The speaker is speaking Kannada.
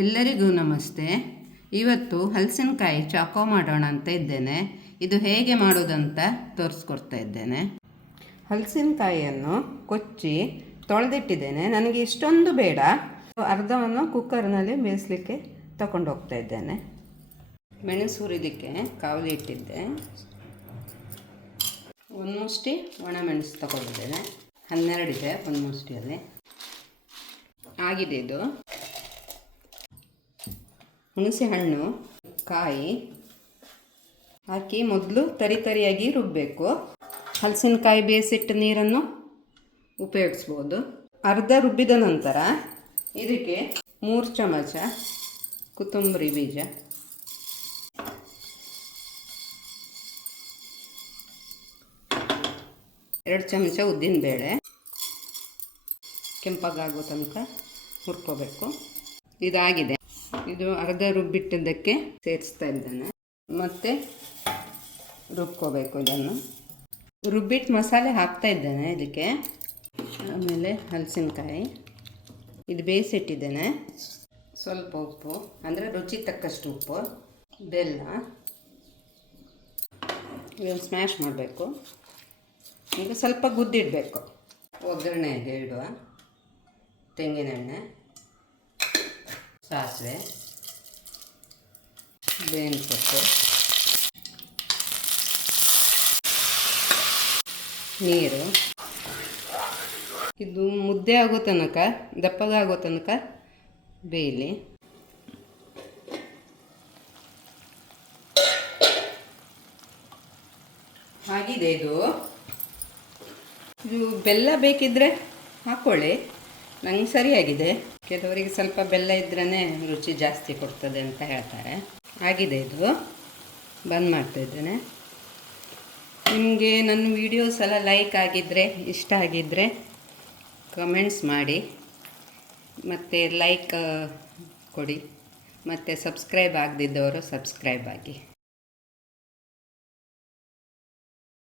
ಎಲ್ಲರಿಗೂ ನಮಸ್ತೆ. ಇವತ್ತು ಹಲಸಿನಕಾಯಿ ಚಾಕೋ ಮಾಡೋಣ ಅಂತ ಇದ್ದೇನೆ. ಇದು ಹೇಗೆ ಮಾಡೋದಂತ ತೋರಿಸ್ಕೊಡ್ತಾ ಇದ್ದೇನೆ. ಹಲಸಿನಕಾಯಿಯನ್ನು ಕೊಚ್ಚಿ ತೊಳೆದಿಟ್ಟಿದ್ದೇನೆ. ನನಗೆ ಇಷ್ಟೊಂದು ಬೇಡ, ಅರ್ಧವನ್ನು ಕುಕ್ಕರ್ನಲ್ಲಿ ಬೇಯಿಸಲಿಕ್ಕೆ ತಗೊಂಡು ಹೋಗ್ತಾ ಇದ್ದೇನೆ. ಮೆಣಸು ಹುರಿದಕ್ಕೆ ಕಾವಲಿ ಇಟ್ಟಿದ್ದೆ. ಒಂದು ಮುಷ್ಟಿ ಒಣ ಮೆಣಸು ತಗೊಂಡಿದ್ದೇನೆ. 12 ಇದೆ ಒಂದು ಮುಷ್ಟಿಯಲ್ಲಿ. ಆಗಿದೆ ಇದು. ಹುಣಸೆ ಹಣ್ಣು, ಕಾಯಿ ಹಾಕಿ ಮೊದಲು ತರಿಯಾಗಿ ರುಬ್ಬಬೇಕು. ಹಲಸಿನಕಾಯಿ ಬೇಯಿಸಿಟ್ಟ ನೀರನ್ನು ಉಪಯೋಗಿಸ್ಬೋದು. ಅರ್ಧ ರುಬ್ಬಿದ ನಂತರ ಇದಕ್ಕೆ 3 ಚಮಚ ಕೊತ್ತಂಬರಿ ಬೀಜ, 2 ಚಮಚ ಉದ್ದಿನಬೇಳೆ ಕೆಂಪಗಾಗೋ ತನಕ ಹುರ್ಕೋಬೇಕು. ಇದಾಗಿದೆ. ಇದು ಅರ್ಧ ರುಬ್ಬಿಟ್ಟಿದ್ದಕ್ಕೆ ಸೇರಿಸ್ತಾ ಇದ್ದೇನೆ. ಮತ್ತು ರುಬ್ಕೋಬೇಕು. ಇದನ್ನು ರುಬ್ಬಿಟ್ಟು ಮಸಾಲೆ ಹಾಕ್ತಾ ಇದ್ದೇನೆ ಇದಕ್ಕೆ. ಆಮೇಲೆ ಹಲಸಿನಕಾಯಿ ಇದು ಬೇಯಿಸಿಟ್ಟಿದ್ದೇನೆ. ಸ್ವಲ್ಪ ಉಪ್ಪು, ಅಂದರೆ ರುಚಿ ತಕ್ಕಷ್ಟು ಉಪ್ಪು, ಬೆಲ್ಲ. ಇದನ್ನು ಸ್ಮ್ಯಾಶ್ ಮಾಡಬೇಕು. ಈಗ ಸ್ವಲ್ಪ ಗುದ್ದಿಡಬೇಕು. ಒಗ್ಗರಣೆಗೆ ಇಡುವ ತೆಂಗಿನೆಣ್ಣೆ, ಸಾಸಿವೆ, ಬೇವಿನ ಸೊಪ್ಪು, ನೀರು. ಇದು ಮುದ್ದೆ ಆಗೋ ತನಕ, ದಪ್ಪಗಾಗೋ ತನಕ ಬೇಯಲಿ. ಆಗಿದೆ ಇದು. ಬೆಲ್ಲ ಬೇಕಿದ್ದರೆ ಹಾಕ್ಕೊಳ್ಳಿ, ನಂಗೆ ಸರಿಯಾಗಿದೆ. ಕೆಲವರಿಗೆ ಸ್ವಲ್ಪ ಬೆಲ್ಲ ಇದ್ರೇ ರುಚಿ ಜಾಸ್ತಿ ಕೊಡ್ತದೆ ಅಂತ ಹೇಳ್ತಾರೆ. ಆಗಿದೆ ಇದು. ಬಂದ್ ಮಾಡ್ತಾಯಿದ್ದೇನೆ. ನಿಮಗೆ ನನ್ನ ವೀಡಿಯೋಸ್ ಎಲ್ಲ ಲೈಕ್ ಆಗಿದ್ದರೆ, ಇಷ್ಟ ಆಗಿದ್ದರೆ ಕಮೆಂಟ್ಸ್ ಮಾಡಿ, ಮತ್ತು ಲೈಕ್ ಕೊಡಿ, ಮತ್ತು ಸಬ್ಸ್ಕ್ರೈಬ್ ಆಗದಿದ್ದವರು ಸಬ್ಸ್ಕ್ರೈಬ್ ಆಗಿ.